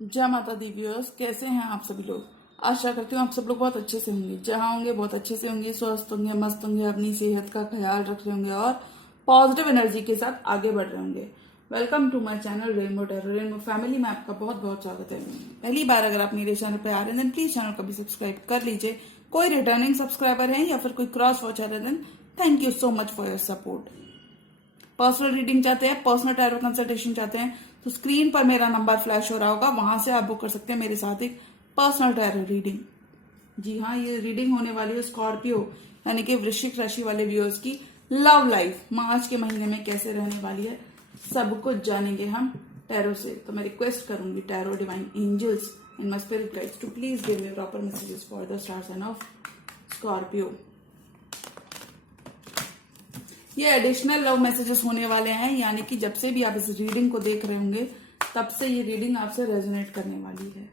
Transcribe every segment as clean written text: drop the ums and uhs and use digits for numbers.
जय माता the viewers, कैसे हैं आप सभी लोग। आशा करती हूँ आप सब लोग बहुत अच्छे से होंगे। जहाँ होंगे बहुत अच्छे से होंगे, स्वस्थ होंगे, मस्त होंगे, अपनी सेहत का ख्याल रख रहे होंगे और पॉजिटिव एनर्जी के साथ आगे बढ़ रहे होंगे। Welcome to my channel rainbow tarot rainbow family में आपका बहुत बहुत स्वागत है। पहली बार अगर आप मेरे चैनल पर आ रहे हैं प्लीज चैनल को भी सब्सक्राइब कर लीजिए। कोई रिटर्निंग सब्सक्राइबर है या फिर कोई क्रॉस वॉचर है then thank you so much for your support. Personal reading चाहते हैं, पर्सनल टैरो कंसल्टेशन चाहते हैं तो स्क्रीन पर मेरा नंबर फ्लैश हो रहा होगा, वहां से आप बुक कर सकते हैं मेरे साथ एक पर्सनल टैरो रीडिंग। जी हाँ, ये रीडिंग होने वाली है स्कॉर्पियो यानी कि वृश्चिक राशि वाले व्यूअर्स की लव लाइफ मार्च के महीने में कैसे रहने वाली है, सब कुछ जानेंगे हम टैरो से। तो मैं रिक्वेस्ट करूंगी tarot divine angels and my spirit guides to please give me proper messages for the star sign of Scorpio. ये एडिशनल लव मैसेजेस होने वाले हैं, यानी कि जब से भी आप इस रीडिंग को देख रहे होंगे तब से ये रीडिंग आपसे रेजोनेट करने वाली है।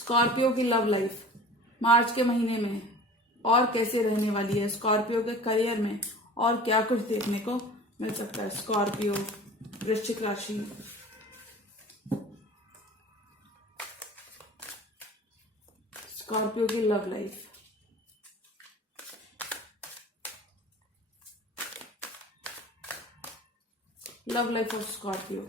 स्कॉर्पियो की लव लाइफ मार्च के महीने में और कैसे रहने वाली है, स्कॉर्पियो के करियर में और क्या कुछ देखने को मिल सकता है। स्कॉर्पियो वृश्चिक राशि, स्कॉर्पियो की love life, love life of Scorpio.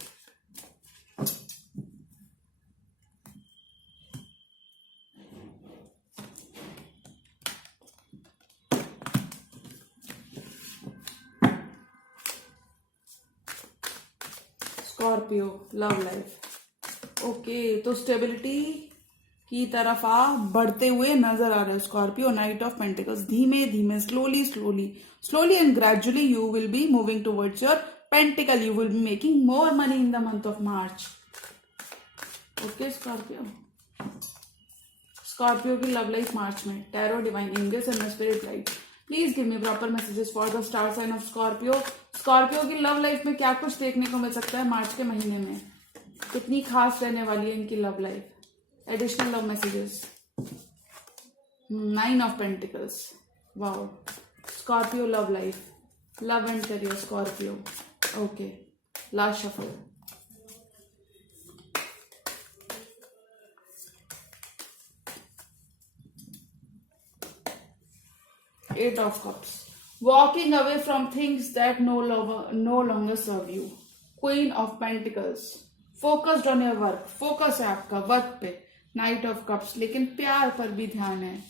Scorpio love life, okay. तो स्टेबिलिटी की तरफ आप बढ़ते हुए नजर आ रहे हो स्कॉर्पियो। नाइट ऑफ पेंटिकल्स, धीमे धीमे slowly slowly slowly and gradually you will be moving towards your pentacle. You will be making more money in the month of March. Okay Scorpio, Scorpio की लव लाइफ मार्च में tarot divine angels and spirit guide please give me proper messages for the star sign of Scorpio. Scorpio की love life में क्या कुछ देखने को मिल सकता है मार्च के महीने में, कितनी खास रहने वाली है इनकी love life. Additional love messages, 9 of pentacles, wow. Scorpio love life, love and career Scorpio, okay. Last shuffle, 8 of cups, walking away from things that no longer serve you. Queen of Pentacles, focused on your work, focus है आपका work पे। Night of cups, लेकिन प्यार पर भी ध्यान है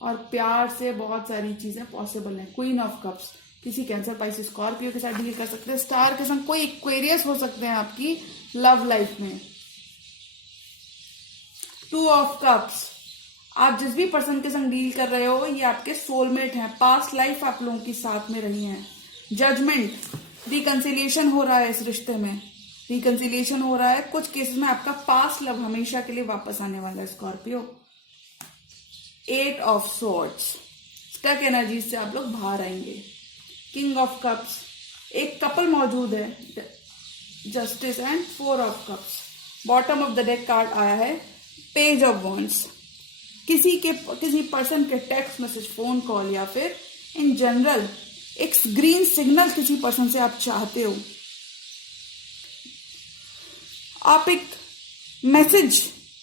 और प्यार से बहुत सारी चीजें पॉसिबल हैं। क्वीन ऑफ कप्स, किसी कैंसर पाइसिस स्कॉर्पियो के साथ डील कर सकते हैं। स्टार के संग कोई एक्वेरियस हो सकते हैं आपकी लव लाइफ में। 2 ऑफ कप्स, आप जिस भी पर्सन के संग डील कर रहे हो ये आपके सोलमेट हैं, पास्ट लाइफ आप लोगों की साथ में रही हैं। जजमेंट, रिकंसिलिएशन हो रहा है इस रिश्ते में, रिकंसिलिएशन हो रहा है। कुछ केसेस में आपका पास्ट लव हमेशा के लिए वापस आने वाला है Scorpio. 8 of swords, stuck energy से आप लोग बाहर आएंगे। किंग ऑफ कप्स, एक कपल मौजूद है, justice and 4 of cups. Bottom of the deck card आया है पेज ऑफ वॉन्ड्स। किसी पर्सन के टेक्स्ट मैसेज, फोन कॉल या फिर इन जनरल एक ग्रीन सिग्नल किसी पर्सन से आप चाहते हो। आप एक मैसेज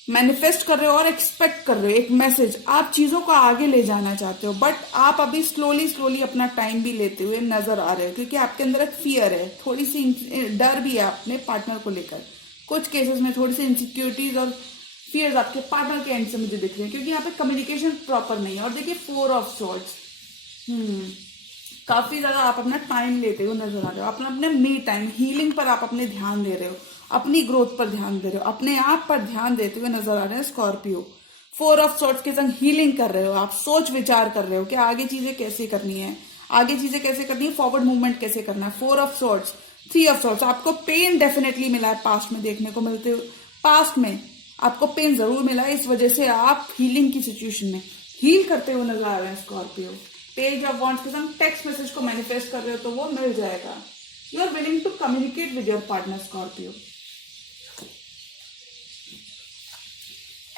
मैनिफेस्ट कर रहे हो और एक्सपेक्ट कर रहे हो एक मैसेज, आप चीजों को आगे ले जाना चाहते हो, बट आप अभी स्लोली स्लोली अपना टाइम भी लेते हुए नजर आ रहे हो क्योंकि आपके अंदर एक फियर है, थोड़ी सी डर भी है अपने पार्टनर को लेकर। कुछ केसेस में थोड़ी सी इनसिक्योरिटीज और फियर्स आपके पार्टनर के एंड से मुझे दिख रहे हैं क्योंकि यहाँ पे कम्युनिकेशन प्रॉपर नहीं है। और देखिए 4 ऑफ सॉर्ड्स, काफी ज्यादा आप अपना टाइम लेते हुए नजर आ रहे हो। अपने मी टाइम, हीलिंग पर आप अपने ध्यान दे रहे हो, अपनी ग्रोथ पर ध्यान दे रहे हो, अपने आप पर ध्यान देते हुए नजर आ रहे हैं स्कॉर्पियो। 4 ऑफ सॉर्ड्स के संग हीलिंग कर रहे हो, आप सोच विचार कर रहे हो कि आगे चीजें कैसे करनी है, फॉरवर्ड मूवमेंट कैसे करना है। 4 ऑफ सॉर्ड्स, 3 ऑफ सॉर्ड्स, आपको पेन डेफिनेटली मिला है पास्ट में देखने को मिलते हुए, पास्ट में आपको पेन जरूर मिला है, इस वजह से आप हीलिंग की सिचुएशन में हील करते हुए नजर आ रहे हैं स्कॉर्पियो। पेज ऑफ वॉन्ड्स के संग टेक्स्ट मैसेज को मैनिफेस्ट कर रहे हो तो वो मिल जाएगा। You are willing to communicate with your partner Scorpio.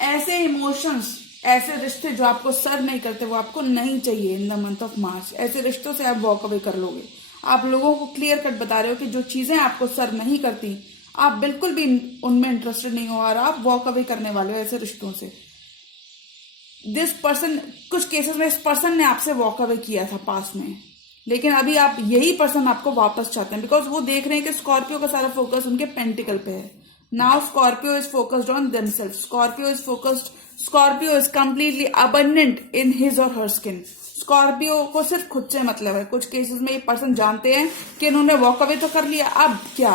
ऐसे इमोशंस, ऐसे रिश्ते जो आपको सर्व नहीं करते वो आपको नहीं चाहिए इन द मंथ ऑफ मार्च। ऐसे रिश्तों से आप वॉक अवे कर लोगे। आप लोगों को क्लियर कट बता रहे हो कि जो चीजें आपको सर्व नहीं करती आप बिल्कुल भी उनमें इंटरेस्टेड नहीं हो और आप वॉक अवे करने वाले हो ऐसे रिश्तों से। दिस पर्सन, कुछ केसेस में इस पर्सन ने आपसे वॉक अवे किया था पास में, लेकिन अभी आप यही पर्सन आपको वापस चाहते हैं, बिकॉज वो देख रहे हैं कि स्कॉर्पियो का सारा फोकस उनके पेंटिकल पे है। Now Scorpio is focused on themselves, Scorpio is focused, Scorpio is completely abundant in his or her skin. Scorpio को सिर्फ खुद से मतलब है। कुछ केसेस में ये पर्सन जानते हैं कि इन्होंने वॉक अवे तो कर लिया, अब क्या,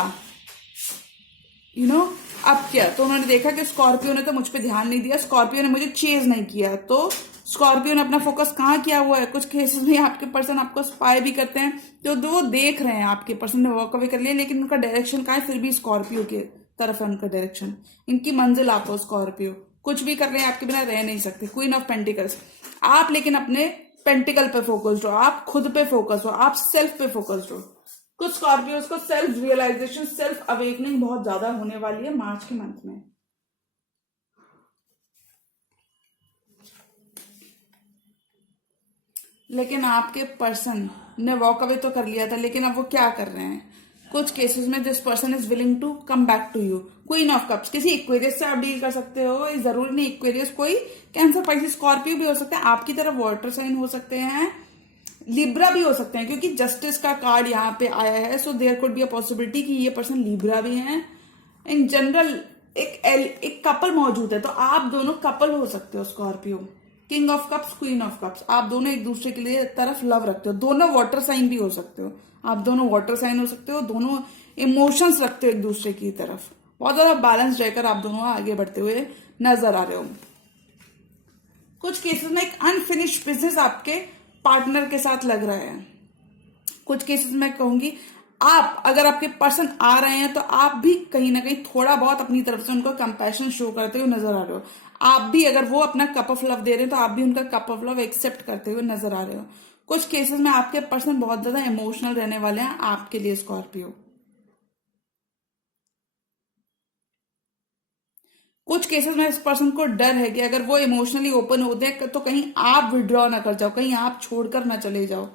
अब क्या। तो उन्होंने देखा कि स्कॉर्पियो ने तो मुझ पे ध्यान नहीं दिया, स्कॉर्पियो ने मुझे चेज नहीं किया, तो स्कॉर्पियो ने अपना फोकस कहाँ किया हुआ है। कुछ केसेस में आपके पर्सन आपको स्पाई भी करते हैं, तो वो देख रहे हैं आपके पर्सन ने वॉक अवे कर लिया, लेकिन उनका डायरेक्शन कहाँ है, फिर भी स्कॉर्पियो के तरफ है उनका डायरेक्शन। इनकी मंजिल आप हो स्कॉर्पियो, कुछ भी कर रहे हैं आपके बिना रह नहीं सकते। क्वीन ऑफ पेंटिकल्स, आप लेकिन अपने पेंटिकल पे फोकस्ड हो, आप खुद पे फोकस हो, आप सेल्फ पे फोकस्ड हो। कुछ स्कॉर्पियोज को सेल्फ रियलाइजेशन, सेल्फ अवेकनिंग बहुत ज्यादा होने वाली है मार्च के मंथ में। लेकिन आपके पर्सन ने वॉक अवे तो कर लिया था, लेकिन अब वो क्या कर रहे हैं। कुछ केसेस में this person is willing to come back to you. Queen of cups, किसी इक्वेरियस से आप डील कर सकते हो, ये जरूरी नहीं इक्वेरियस, कोई कैंसर, पाइसेस, स्कॉर्पियो भी हो सकते हैं, आपकी तरफ वाटर साइन हो सकते हैं, लिब्रा भी हो सकते हैं, क्योंकि जस्टिस का कार्ड यहाँ पे आया है। So there could be a possibility कि ये पर्सन लिब्रा भी हैं। इन जनरल एक कपल मौजूद है, तो आप दोनों कपल हो सकते हो। Scorpio, king of cups, queen of cups, आप दोनों एक दूसरे के लिए तरफ लव रखते हो। दोनों वाटर साइन भी हो सकते हो, आप दोनों वाटर साइन हो सकते हो, दोनों इमोशंस रखते हो एक दूसरे की तरफ। बहुत ज्यादा बैलेंस रहकर आप दोनों आगे बढ़ते हुए नजर आ रहे हो। कुछ केसेस में एक अनफिनिश्ड बिजनेस आपके पार्टनर के साथ लग रहा है। कुछ केसेस में कहूंगी, आप अगर आपके पर्सन आ रहे हैं तो आप भी कहीं ना कहीं थोड़ा बहुत अपनी तरफ से उनको कंपैशन शो करते हुए नजर आ रहे हो। आप भी अगर वो अपना कप ऑफ लव दे रहे हैं तो आप भी उनका कप ऑफ लव एक्सेप्ट करते हुए नजर आ रहे हो। कुछ केसेस में आपके पर्सन बहुत ज्यादा इमोशनल रहने वाले हैं आपके लिए स्कॉर्पियो। कुछ केसेस में इस पर्सन को डर है कि अगर वो इमोशनली ओपन होते हैं तो कहीं आप विड्रॉ ना कर जाओ, कहीं आप छोड़कर ना चले जाओ।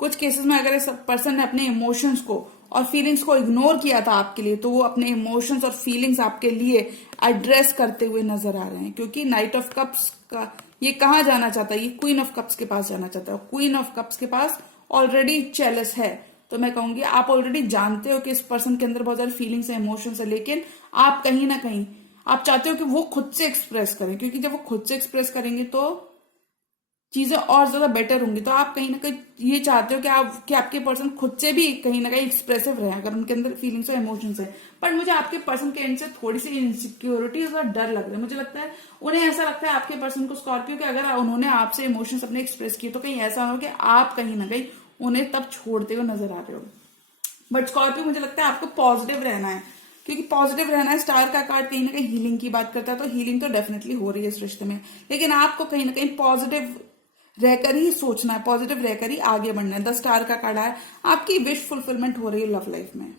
कुछ केसेस में अगर इस पर्सन ने अपने इमोशंस को और फीलिंग्स को इग्नोर किया था आपके लिए, तो वो अपने इमोशंस और फीलिंग्स आपके लिए एड्रेस करते हुए नजर आ रहे हैं। क्योंकि नाइट ऑफ कप्स का ये कहाँ जाना चाहता है, ये क्वीन ऑफ कप्स के पास जाना चाहता है। क्वीन ऑफ कप्स के पास ऑलरेडी जेलस है, तो मैं कहूंगी आप ऑलरेडी जानते हो कि इस पर्सन के अंदर बहुत सारी फीलिंग्स है, इमोशंस है, लेकिन आप कहीं ना कहीं आप चाहते हो कि वो खुद से एक्सप्रेस करें, क्योंकि जब वो खुद से एक्सप्रेस करेंगे तो चीजें और ज्यादा बेटर होंगी। तो आप कहीं ना कहीं ये चाहते हो कि आपके पर्सन खुद से भी कहीं ना कहीं एक्सप्रेसिव रहे, अगर उनके अंदर फीलिंग्स और इमोशंस है। पर मुझे आपके पर्सन के एंड से थोड़ी सी इनसिक्योरिटीज और डर लग रहा है। मुझे लगता है उन्हें ऐसा लगता है आपके पर्सन को स्कॉर्पियो कि अगर उन्होंने आपसे इमोशंस अपने एक्सप्रेस किए तो कहीं ऐसा हो कि आप कहीं ना कहीं उन्हें तब छोड़ते हुए नजर आ रहे हो। बट स्कॉर्पियो, मुझे लगता है आपको पॉजिटिव रहना है, क्योंकि पॉजिटिव रहना है। स्टार का कार्ड कहीं ना कहीं हीलिंग की बात करता है, तो हीलिंग तो डेफिनेटली हो रही है इस रिश्ते में, लेकिन आपको कहीं ना कहीं पॉजिटिव रहकर ही सोचना है, पॉजिटिव रहकर ही आगे बढ़ना है। 10 स्टार का कार्ड है, आपकी विश फुलफिलमेंट हो रही है लव लाइफ में।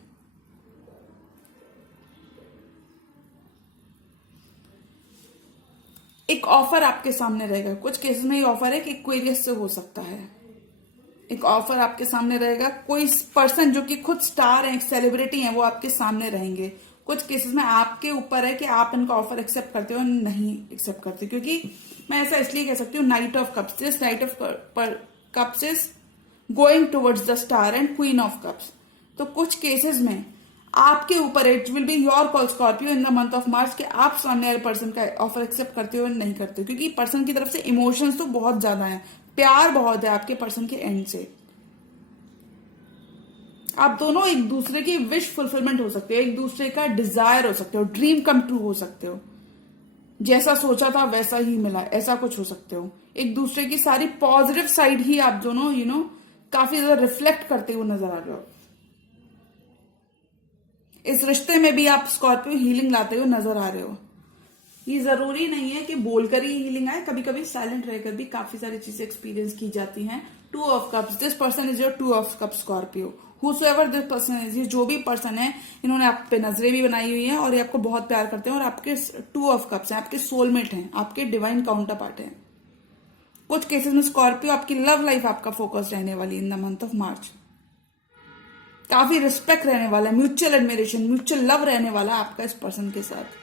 एक ऑफर आपके सामने रहेगा। कुछ केसेस में ये ऑफर है कि एक्वेरियस से हो सकता है। एक ऑफर आपके सामने रहेगा, कोई पर्सन जो कि खुद स्टार है, एक सेलिब्रिटी है, वो आपके सामने रहेंगे। कुछ केसेस में आपके ऊपर है कि आप इनका ऑफर एक्सेप्ट करते हो नहीं एक्सेप्ट करते, क्योंकि मैं ऐसा इसलिए कह सकती हूँ, night of cups, this night of cups is going towards the star and queen of cups. तो कुछ केसेस में आपके ऊपर it will be your call Scorpio in the month of मार्च कि आप सामने वाले पर्सन का ऑफर एक्सेप्ट करते हो नहीं करते हो, क्योंकि पर्सन की तरफ से इमोशंस तो बहुत ज्यादा है, प्यार बहुत है आपके पर्सन के एंड से। आप दोनों एक दूसरे की विश फुलफिलमेंट हो सकते हो, एक दूसरे का डिजायर हो सकते हो, ड्रीम कम ट्रू हो सकते हो, जैसा सोचा था वैसा ही मिला, ऐसा कुछ हो सकते हो। एक दूसरे की सारी पॉजिटिव साइड ही आप दोनों काफी ज्यादा रिफ्लेक्ट करते हुए नजर आ रहे हो। इस रिश्ते में भी आप स्कॉर्पियो हीलिंग लाते हुए नजर आ रहे हो। ये जरूरी नहीं है कि बोलकर ही हीलिंग आए, कभी कभी साइलेंट रहकर भी काफी सारी चीजें एक्सपीरियंस की जाती हैं। 2 of cups, this person is your 2 of cups Scorpio. हुसोएवर this person is, ये जो भी पर्सन है, इन्होंने आप पे नजरें भी बनाई हुई हैं और ये आपको बहुत प्यार करते हैं और आपके 2 ऑफ कप्स हैं, आपके सोलमेट हैं, आपके डिवाइन काउंटर पार्ट हैं। कुछ केसेस में स्कॉर्पियो आपकी लव लाइफ आपका फोकस रहने वाली इन द मंथ ऑफ मार्च। काफी रिस्पेक्ट रहने वाला है, म्यूचुअल एडमिरेशन, म्यूचुअल लव रहने वाला है आपका इस पर्सन के साथ।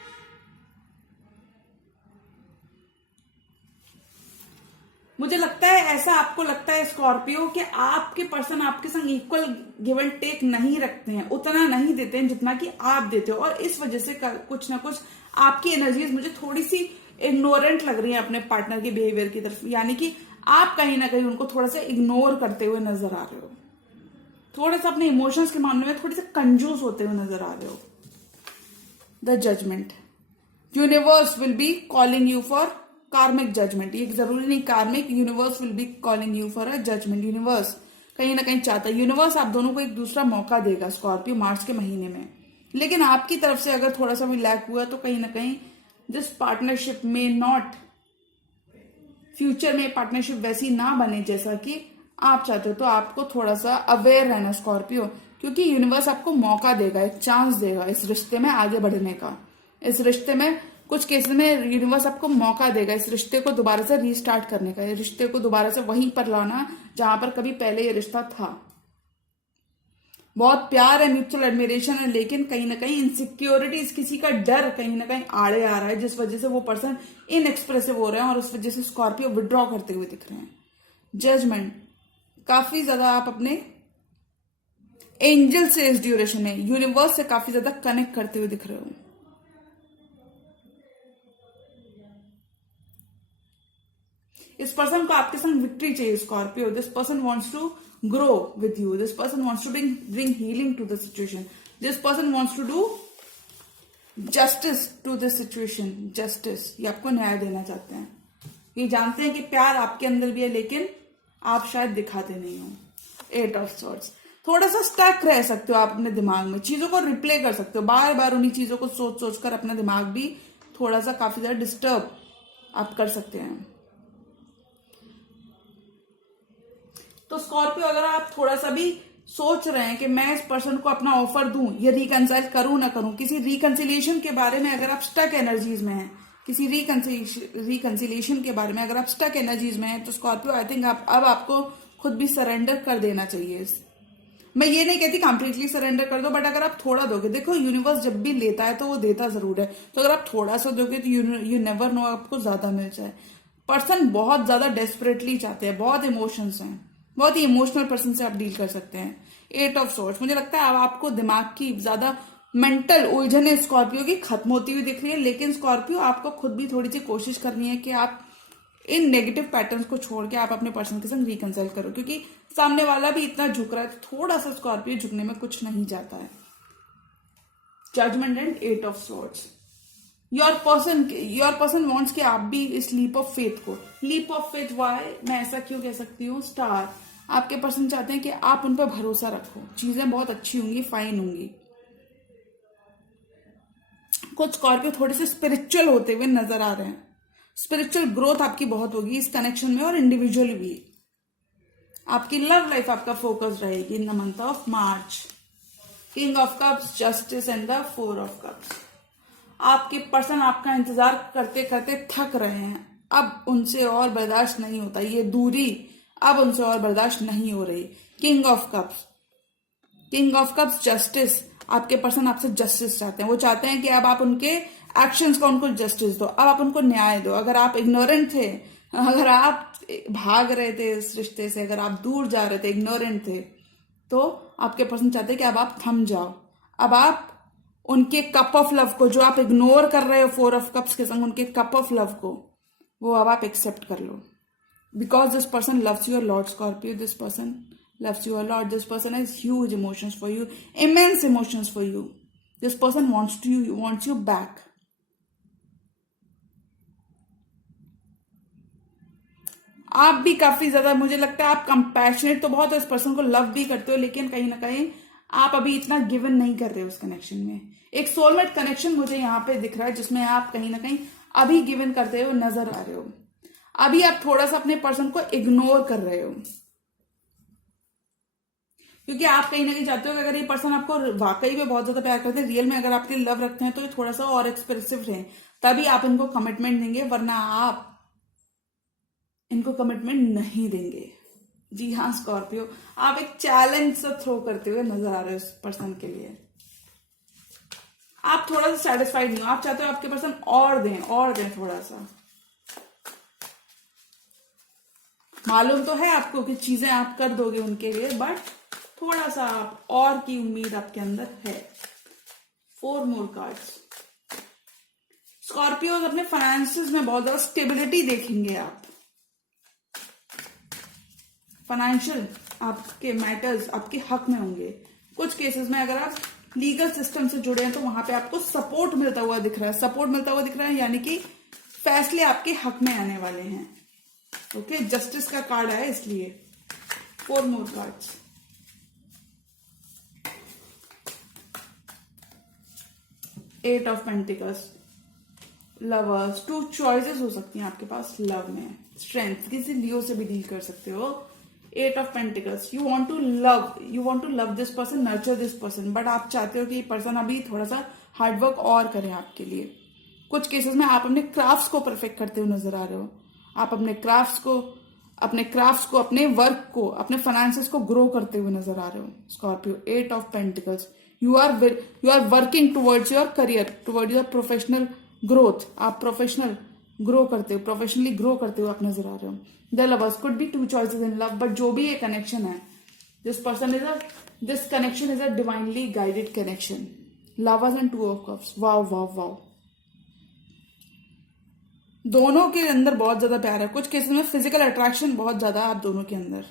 मुझे लगता है ऐसा आपको लगता है स्कॉर्पियो कि आपके पर्सन आपके संग इक्वल गिव एंड टेक नहीं रखते हैं, उतना नहीं देते हैं जितना कि आप देते हो, और इस वजह से कुछ ना कुछ आपकी एनर्जीज मुझे थोड़ी सी इग्नोरेंट लग रही है अपने पार्टनर के बिहेवियर की तरफ, यानी कि आप कहीं ना कहीं उनको थोड़ा सा इग्नोर करते हुए नजर आ रहे हो, थोड़ा सा अपने इमोशंस के मामले में थोड़े से कंजूस होते हुए नजर आ रहे हो। The judgement, universe will be calling you for karmic judgement. ये जरूरी नहीं karmic, universe will be calling you for a judgement. Universe कहीं ना कहीं चाहता है, यूनिवर्स आप दोनों को एक दूसरा मौका देगा स्कॉर्पियो मार्च के महीने में, लेकिन आपकी तरफ से अगर थोड़ा सा भी लैक हुआ तो कहीं ना कहीं दिस पार्टनरशिप में नॉट, फ्यूचर में पार्टनरशिप वैसी ना बने जैसा कि आप चाहते हो। तो आपको थोड़ा सा अवेयर रहना स्कॉर्पियो, क्योंकि यूनिवर्स आपको मौका देगा, एक चांस देगा इस रिश्ते में आगे बढ़ने का। इस रिश्ते में कुछ केसेस में यूनिवर्स आपको मौका देगा इस रिश्ते को दोबारा से रीस्टार्ट करने का, इस रिश्ते को दोबारा से वहीं पर लाना जहां पर कभी पहले ये रिश्ता था। बहुत प्यार है, म्यूचुअल एडमिरेशन है, लेकिन कहीं ना कहीं इनसिक्योरिटीज, किसी का डर कहीं ना कहीं आड़े आ रहा है, जिस वजह से वो पर्सन इनएक्सप्रेसिव हो रहे हैं और उस वजह से स्कॉर्पियो विड्रॉ करते हुए दिख रहे हैं। जजमेंट, काफी ज्यादा आप अपने एंजल से इस ड्यूरेशन में यूनिवर्स से काफी ज्यादा कनेक्ट करते हुए दिख रहे हो। इस पर्सन को आपके संग विक्ट्री चाहिए Scorpio. This person wants to grow with you, this person wants to bring healing to the situation, this person wants to do justice to this situation. Justice, ये आपको न्याय देना चाहते हैं, ये जानते हैं कि प्यार आपके अंदर भी है लेकिन आप शायद दिखाते नहीं हो। 8 ऑफ सॉर्ड्स, थोड़ा सा स्टक रह सकते हो आप अपने दिमाग में, चीजों को रिप्ले कर सकते हो, बार बार उन्हीं चीजों को सोच सोच कर अपना दिमाग भी थोड़ा सा काफी ज्यादा डिस्टर्ब आप कर सकते हैं। तो स्कॉर्पियो, अगर आप थोड़ा सा भी सोच रहे हैं कि मैं इस पर्सन को अपना ऑफर दूं, ये रिकंसाइल करूं ना करूं, किसी रिकंसिलिएशन के बारे में अगर आप स्टक एनर्जीज में हैं, किसी रिकंसिलिएशन के बारे में अगर आप स्टक एनर्जीज में हैं, तो स्कॉर्पियो आई थिंक अब आपको खुद भी सरेंडर कर देना चाहिए। मैं ये नहीं कहती कंप्लीटली सरेंडर कर दो, बट अगर आप थोड़ा दोगे, देखो यूनिवर्स जब भी लेता है तो वो देता जरूर है, तो अगर आप थोड़ा सा दोगे तो यू नेवर नो आपको ज्यादा मिल जाए। पर्सन बहुत ज्यादा डेस्परेटली चाहते हैं, बहुत इमोशंस हैं, बहुत ही इमोशनल पर्सन से आप डील कर सकते हैं। 8 ऑफ सॉर्ड्स, मुझे लगता है अब आपको दिमाग की ज्यादा मेंटल उलझने स्कॉर्पियो की खत्म होती हुई दिख रही है, लेकिन स्कॉर्पियो आपको खुद भी थोड़ी सी कोशिश करनी है कि आप इन नेगेटिव पैटर्न्स को छोड़ के आप अपने पर्सन के संग रिकंसाइल करो, क्योंकि सामने वाला भी इतना झुक रहा है, तो थोड़ा सा स्कॉर्पियो झुकने में कुछ नहीं जाता है। Judgement and 8 of swords, your person wants कि आप भी इस लीप ऑफ फेथ को, लीप ऑफ फेथ वाई मैं ऐसा क्यों कह सकती हूँ, स्टार, आपके पर्सन चाहते हैं कि आप उन पर भरोसा रखो, चीजें बहुत अच्छी होंगी, फाइन होंगी। कुछ स्कॉर्पियो थोड़े से स्पिरिचुअल होते हुए नजर आ रहे हैं, स्पिरिचुअल ग्रोथ आपकी बहुत होगी इस कनेक्शन में, और इंडिविजुअली भी आपकी लव लाइफ आपका फोकस रहेगी इन the month of March. King of cups, justice and the 4 of cups. आपके पर्सन आपका इंतजार करते करते थक रहे हैं, अब उनसे और बर्दाश्त नहीं होता, ये दूरी अब उनसे और बर्दाश्त नहीं हो रही। किंग ऑफ कप्स, जस्टिस, आपके पर्सन आपसे जस्टिस चाहते हैं, वो चाहते हैं कि अब आप उनके एक्शंस का उनको जस्टिस दो, अब आप उनको न्याय दो। अगर आप इग्नोरेंट थे, अगर आप भाग रहे थे इस रिश्ते से, अगर आप दूर जा रहे थे, इग्नोरेंट थे, तो आपके पर्सन चाहते हैं कि अब आप थम जाओ, अब आप उनके कप ऑफ लव को जो आप इग्नोर कर रहे हो 4 ऑफ कप्स के संग, उनके कप ऑफ लव को वो अब आप एक्सेप्ट कर लो, because this person loves you a lot Scorpio, this person loves you a lot, this person has huge emotions for you, immense emotions for you, this person wants you back। आप भी काफी ज्यादा, मुझे लगता है आप कंपैशनेट तो बहुत हो, इस पर्सन को लव भी करते हो, लेकिन कहीं ना कहीं आप अभी इतना गिवन नहीं कर रहे हो उस कनेक्शन में। एक सोलमेट कनेक्शन मुझे यहाँ पे दिख रहा है जिसमें आप कहीं ना कहीं अभी गिवन करते हो नजर आ रहे हो, अभी आप थोड़ा सा अपने पर्सन को इग्नोर कर रहे हो, क्योंकि आप कहीं ना कहीं चाहते हो कि अगर ये पर्सन आपको वाकई में बहुत ज्यादा प्यार करते हैं, रियल में अगर आपके लव रखते हैं, तो ये थोड़ा सा और एक्सप्रेसिव रहे, तभी आप इनको कमिटमेंट देंगे, वरना आप इनको कमिटमेंट नहीं देंगे। जी हाँ स्कॉर्पियो, आप एक चैलेंज से थ्रो करते हुए नजर आ रहे हो इस पर्सन के लिए। आप थोड़ा सा सेटिस्फाइड नहीं हो, आप चाहते हो आपके पर्सन और दें थोड़ा सा। मालूम तो है आपको कि चीजें आप कर दोगे उनके लिए, बट थोड़ा सा आप और की उम्मीद आपके अंदर है। 4 मोर कार्ड्स। स्कॉर्पियो अपने फाइनेंसेस में बहुत ज्यादा स्टेबिलिटी देखेंगे आप। फाइनेंशियल आपके मैटर्स आपके हक में होंगे। कुछ केसेस में अगर आप लीगल सिस्टम से जुड़े हैं तो वहां पे आपको सपोर्ट मिलता हुआ दिख रहा है, यानी कि फैसले आपके हक में आने वाले हैं। ओके, जस्टिस का कार्ड है इसलिए। 4 more cards. Eight of pentacles, lovers. 2 choices हो सकती हैं आपके पास लव में। स्ट्रेंथ, किसी लियो से भी डील कर सकते हो। 8 of pentacles, you want to love this person, nurture this person, but आप चाहते हो कि पर्सन अभी थोड़ा सा हार्डवर्क और करें आपके लिए। कुछ केसेस में आप अपने क्राफ्ट्स को परफेक्ट करते हुए नजर आ रहे हो। आप अपने क्राफ्ट्स को, अपने वर्क को, अपने फाइनेंसेस को ग्रो करते हुए नजर आ रहे हो Scorpio. 8 of pentacles, you are working towards your career, towards your professional growth. आप प्रोफेशनली ग्रो करते हुए आप नजर आ रहे हो। The lovers, could be 2 choices in love, but जो भी ये कनेक्शन है, this connection is a divinely guided connection. Lovers and 2 of cups. Wow. दोनों के अंदर बहुत ज्यादा प्यार है। कुछ केसेस में फिजिकल अट्रैक्शन बहुत ज्यादा आप दोनों के अंदर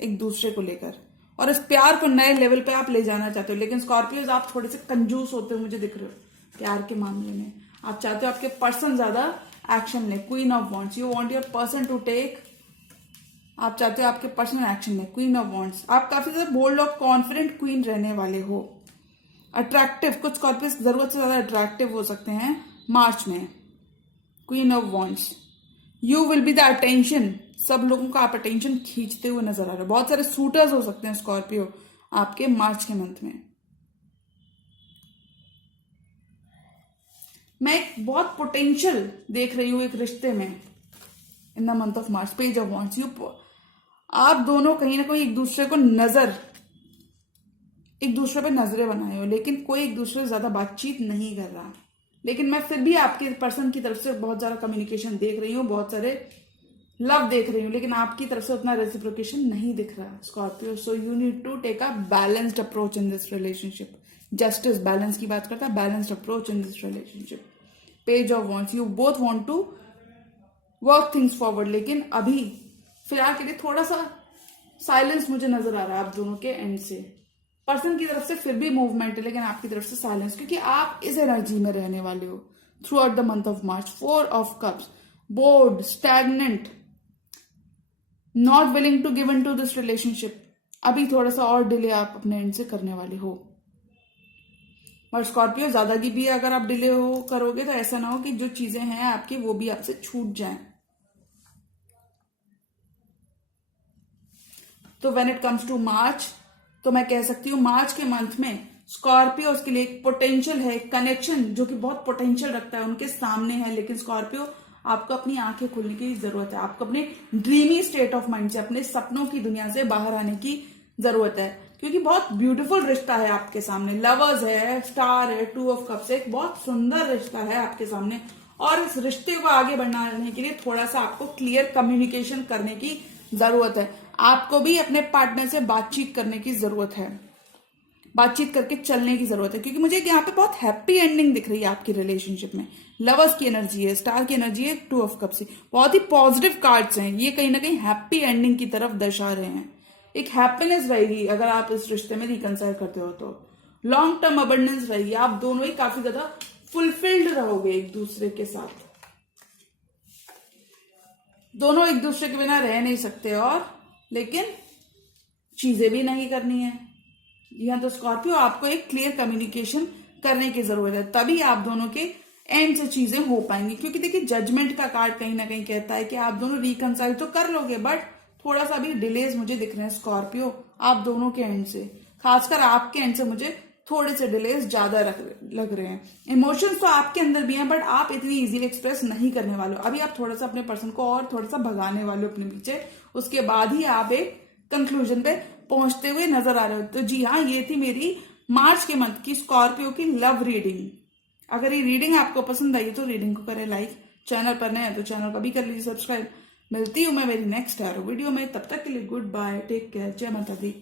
एक दूसरे को लेकर, और इस प्यार को नए लेवल पे आप ले जाना चाहते हो। लेकिन स्कॉर्पियोज आप थोड़े से कंजूस होते हुए मुझे दिख रहे हो प्यार के मामले में। आप चाहते हो आपके पर्सन ज्यादा एक्शन ले। Queen of wands, you want your person to take, आप चाहते हो आपके पर्सन एक्शन ले। क्वीन ऑफ वॉन्ड्स, आप काफी ज्यादा बोल्ड और कॉन्फिडेंट क्वीन रहने वाले हो। अट्रैक्टिव, कुछ स्कॉर्पियोज जरूरत से ज्यादा अट्रैक्टिव हो सकते हैं मार्च में। Queen of wands, you will be the attention, सब लोगों का आप अटेंशन खींचते हुए नजर आ रहे हो। बहुत सारे सूटर्स हो सकते हैं स्कॉर्पियो आपके मार्च के मंथ में। मैं एक बहुत पोटेंशियल देख रही हूं एक रिश्ते में इन the month of March. Page of wands, आप दोनों कहीं ना कहीं एक दूसरे पे नजरें बनाए हो, लेकिन कोई एक दूसरे से ज्यादा बातचीत नहीं कर रहा। लेकिन मैं फिर भी आपके पर्सन की तरफ से बहुत ज्यादा कम्युनिकेशन देख रही हूँ, बहुत सारे लव देख रही हूँ, लेकिन आपकी तरफ से उतना रेसिप्रोकेशन नहीं दिख रहा Scorpio. So you need to take a balanced approach in this relationship. Justice, balance की बात करता है, balanced approach in this relationship. Page of wands, you both want to work things forward, लेकिन अभी फिलहाल के लिए थोड़ा सा साइलेंस मुझे नजर आ रहा है आप दोनों के एंड से। पर्सन की तरफ से फिर भी मूवमेंट है, लेकिन आपकी तरफ से साइलेंस, क्योंकि आप इस एनर्जी में रहने वाले हो throughout the month of March. 4 of cups, bored, stagnant, not willing to give in to this relationship. अभी थोड़ा सा और डिले आप अपने एंड से करने वाले हो। और स्कॉर्पियो ज्यादा की भी अगर आप डिले करोगे तो ऐसा ना हो कि जो चीजें हैं आपकी वो भी आपसे छूट जाएं। तो व्हेन इट कम्स टू मार्च, तो मैं कह सकती हूँ मार्च के मंथ में स्कॉर्पियो उसके लिए एक पोटेंशियल है, कनेक्शन जो कि बहुत पोटेंशियल रखता है उनके सामने है। लेकिन स्कॉर्पियो, आपको अपनी आंखें खोलने की जरूरत है। आपको अपने ड्रीमी स्टेट ऑफ माइंड से, अपने सपनों की दुनिया से बाहर आने की जरूरत है, क्योंकि बहुत ब्यूटीफुल रिश्ता है आपके सामने। लवर्स है, स्टार है, 2 ऑफ कप्स, एक बहुत सुंदर रिश्ता है आपके सामने। और इस रिश्ते को आगे बढ़ाने के लिए थोड़ा सा आपको क्लियर कम्युनिकेशन करने की जरूरत है। आपको भी अपने पार्टनर से बातचीत करने की जरूरत है, बातचीत करके चलने की जरूरत है, क्योंकि मुझे यहाँ पे बहुत हैप्पी एंडिंग दिख रही है आपकी रिलेशनशिप में। लवर्स की एनर्जी है, स्टार की एनर्जी है, 2 ऑफ कप्स, बहुत ही पॉजिटिव कार्ड्स हैं। ये कहीं ना कहीं हैप्पी एंडिंग की तरफ दर्शा रहे हैं। एक हैप्पीनेस रहेगी अगर आप इस रिश्ते में रिकंसाइल करते हो तो। लॉन्ग टर्म अबंडेंस रहेगी, आप दोनों ही काफी ज्यादा फुलफिल्ड रहोगे एक दूसरे के साथ। दोनों एक दूसरे के बिना रह नहीं सकते, और लेकिन चीजें भी नहीं करनी है। यहाँ तो स्कॉर्पियो, आपको एक क्लियर कम्युनिकेशन करने की जरूरत है, तभी आप दोनों के एंड से चीजें हो पाएंगी। क्योंकि देखिए, जजमेंट का कार्ड कहीं ना कहीं कहता है कि आप दोनों रिकंसाइल तो कर लोगे, बट थोड़ा सा भी डिलेज मुझे दिख रहे हैं स्कॉर्पियो आप दोनों के एंड से। खासकर आपके एंड से मुझे थोड़े से डिलेस ज्यादा लग रहे हैं। इमोशंस तो आपके अंदर भी हैं, बट आप इतनी इजीली एक्सप्रेस नहीं करने वाले हो। अभी आप थोड़ा सा अपने पर्सन को और थोड़ा सा भगाने वाले हो अपने पीछे, उसके बाद ही आप एक कंक्लूजन पे पहुंचते हुए नजर आ रहे हो। तो जी हाँ, ये थी मेरी मार्च के मंथ की स्कॉर्पियो की लव रीडिंग। अगर ये रीडिंग आपको पसंद आई तो रीडिंग को करें लाइक, चैनल पर नए हैं तो चैनल को भी कर लीजिए सब्सक्राइब। मिलती हूँ मैं मेरी नेक्स्ट वीडियो में, तब तक के लिए गुड बाय, टेक केयर, जय माता दी।